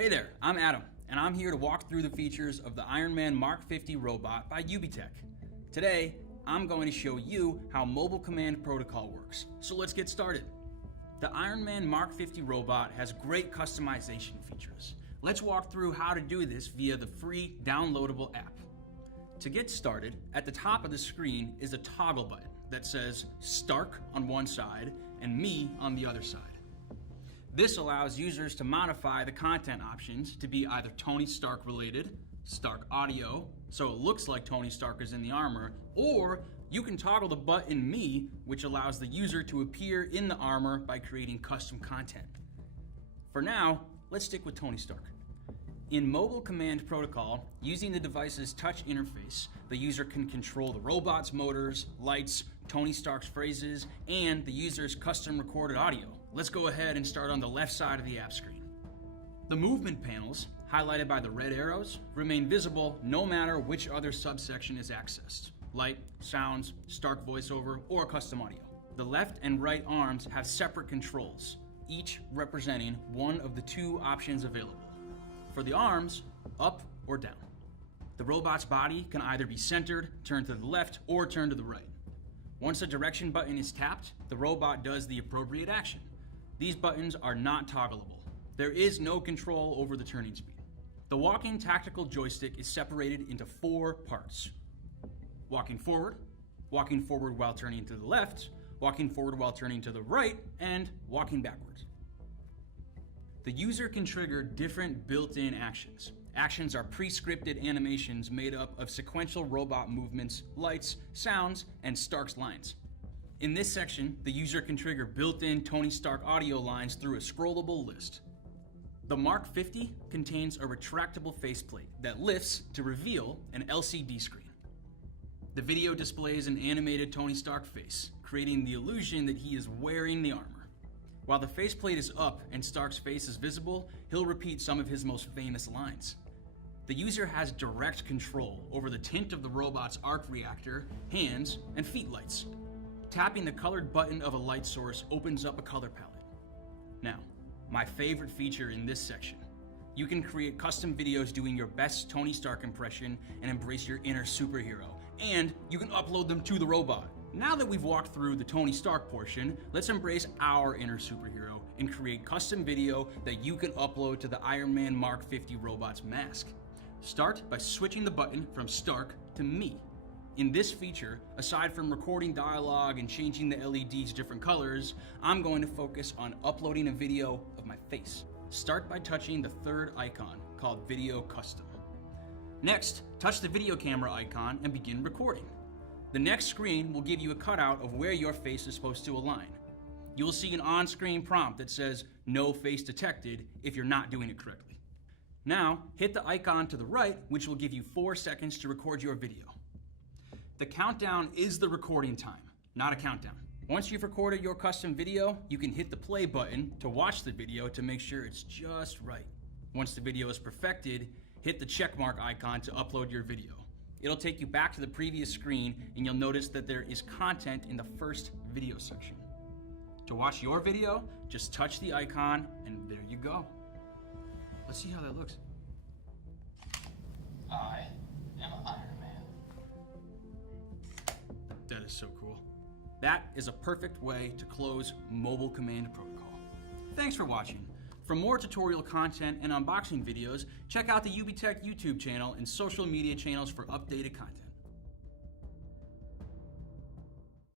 Hey there, I'm Adam, and I'm here to walk through the features of the Ironman MK50 robot by UBTECH. Today, I'm going to show you how mobile command protocol works, so let's get started. The Ironman MK50 robot has great customization features. Let's walk through how to do this via the free downloadable app. To get started, at the top of the screen is a toggle button that says Stark on one side and Me on the other side. This allows users to modify the content options to be either Tony Stark related, Stark audio, so it looks like Tony Stark is in the armor, or you can toggle the button Me, which allows the user to appear in the armor by creating custom content. For now, let's stick with Tony Stark. In mobile command protocol, using the device's touch interface, the user can control the robot's motors, lights, Tony Stark's phrases, and the user's custom recorded audio. Let's go ahead and start on the left side of the app screen. The movement panels, highlighted by the red arrows, remain visible no matter which other subsection is accessed: light, sounds, Stark voiceover, or custom audio. The left and right arms have separate controls, each representing one of the two options available. For the arms, up or down. The robot's body can either be centered, turned to the left, or turned to the right. Once the direction button is tapped, the robot does the appropriate action. These buttons are not toggleable. There is no control over the turning speed. The walking tactical joystick is separated into 4 parts: walking forward while turning to the left, walking forward while turning to the right, and walking backwards. The user can trigger different built-in actions. Actions are pre-scripted animations made up of sequential robot movements, lights, sounds, and Stark's lines. In this section, the user can trigger built-in Tony Stark audio lines through a scrollable list. The MK50 contains a retractable faceplate that lifts to reveal an LCD screen. The video displays an animated Tony Stark face, creating the illusion that he is wearing the armor. While the faceplate is up and Stark's face is visible, he'll repeat some of his most famous lines. The user has direct control over the tint of the robot's arc reactor, hands, and feet lights. Tapping the colored button of a light source opens up a color palette. Now, my favorite feature in this section. You can create custom videos doing your best Tony Stark impression and embrace your inner superhero, and you can upload them to the robot. Now that we've walked through the Tony Stark portion, let's embrace our inner superhero and create custom video that you can upload to the Ironman MK50 robot's mask. Start by switching the button from Stark to Me. In this feature, aside from recording dialogue and changing the LEDs different colors, I'm going to focus on uploading a video of my face. Start by touching the third icon called Video Custom. Next, touch the video camera icon and begin recording. The next screen will give you a cutout of where your face is supposed to align. You will see an on-screen prompt that says "No face detected" if you're not doing it correctly. Now, hit the icon to the right, which will give you 4 seconds to record your video. The countdown is the recording time, not a countdown. Once you've recorded your custom video, you can hit the play button to watch the video to make sure it's just right. Once the video is perfected, hit the checkmark icon to upload your video. It'll take you back to the previous screen, and you'll notice that there is content in the first video section. To watch your video, just touch the icon, and there you go. Let's see how that looks. I am Iron Man. That is so cool. That is a perfect way to close mobile command protocol. Thanks for watching. For more tutorial content and unboxing videos, check out the UBTECH YouTube channel and social media channels for updated content.